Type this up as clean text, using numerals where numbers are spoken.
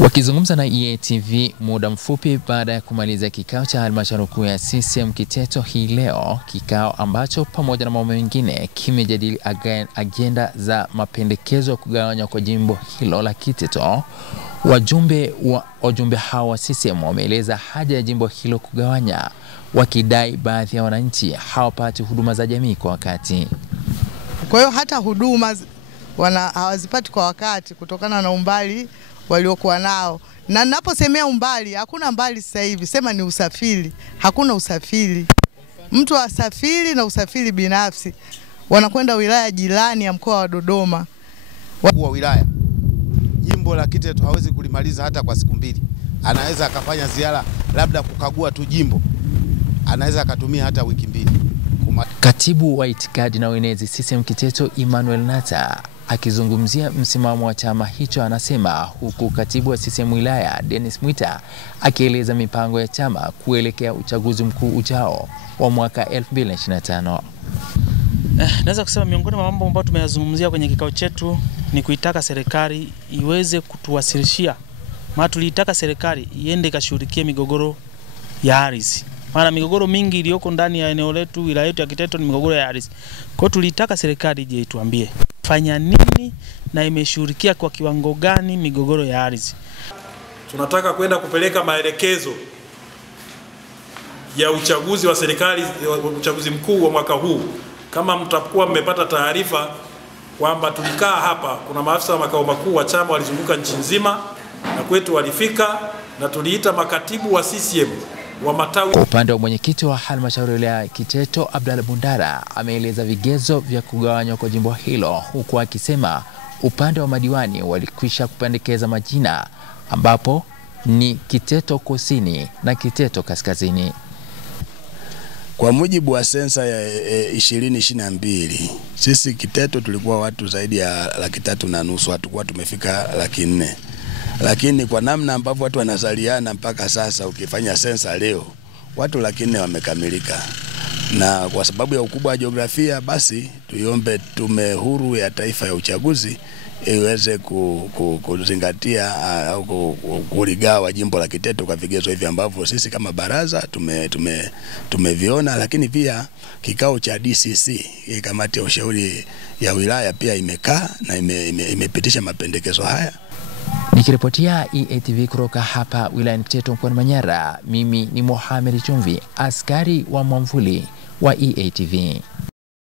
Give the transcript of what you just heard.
Wakizungumza na EATV muda mfupi baada ya kumaliza kikao cha halmashauri kuu ya CCM Kiteto hii leo, kikao ambacho pamoja na mambo mengine kimejadili agenda za mapendekezo ya kugawanywa kwa jimbo hilo la Kiteto. Wajumbe hao wa CCM wameeleza haja ya jimbo hilo kugawanya, wakidai baadhi ya wananchi hawapati huduma za jamii kwa wakati. Kwa hiyo hata huduma hawazipati kwa wakati kutokana na umbali waliokuwa nao. Na ninaposemea umbali, hakuna mbali sasa hivi, sema ni usafiri. Hakuna usafiri. Mtu asafiri na usafiri binafsi wanakwenda wilaya jirani ya mkoa wa Dodoma. Wa wilaya jimbo la Kiteto hawezi kulimaliza hata kwa siku mbili. Anaweza akafanya ziara labda kukagua tu jimbo. Anaweza akatumia hata wiki mbili. Katibu wa itikadi na uenezi CCM Kiteto Emmanuel Nata akizungumzia msimamo wa chama hicho anasema, huku katibu wa CCM wilaya Dennis Mwita akieleza mipango ya chama kuelekea uchaguzi mkuu ujao wa mwaka 2025. Naweza kusema miongoni mwa mambo ambayo tumeyazungumzia kwenye kikao chetu ni kuitaka serikali iweze kutuwasilishia, maana tulitaka serikali iende ikashughulikie migogoro ya ardhi. Maana migogoro mingi iliyoko ndani ya eneo letu, wilaya yetu ya Kiteto ni migogoro ya ardhi. Kwa hiyo tulitaka serikali ije ituambie fanya nini na imeshughulikia kwa kiwango gani migogoro ya ardhi. Tunataka kwenda kupeleka maelekezo ya uchaguzi wa serikali, uchaguzi mkuu wa mwaka huu. Kama mtakuwa mmepata taarifa kwamba tulikaa hapa, kuna maafisa wa makao makuu wa chama walizunguka nchi nzima na kwetu walifika, na tuliita makatibu wa CCM wa matawi. Kwa upande wa mwenyekiti wa halmashauri ya Kiteto Abdalla Bundara ameeleza vigezo vya kugawanywa kwa jimbo hilo, huku akisema upande wa madiwani walikwisha kupendekeza majina ambapo ni Kiteto Kusini na Kiteto Kaskazini. Kwa mujibu wa sensa ya 2022, sisi Kiteto tulikuwa watu zaidi ya 350,000, hatukuwa tumefika 400,000. Lakini kwa namna ambavyo watu wanazaliana mpaka sasa, ukifanya sensa leo watu 400,000 wamekamilika. Na kwa sababu ya ukubwa wa jiografia, basi tuiombe Tume Huru ya Taifa ya Uchaguzi iweze kuzingatia au kuligawa jimbo la Kiteto kwa vigezo hivi ambavyo sisi kama baraza tumeviona. Lakini pia kikao cha DCC, kamati ya ushauri ya wilaya, pia imekaa na imepitisha mapendekezo haya. Nikiripotia EATV kutoka hapa wilayani Kiteto mkoani Manyara, mimi ni Mohamed Chumvi, askari wa mwamvuli wa EATV.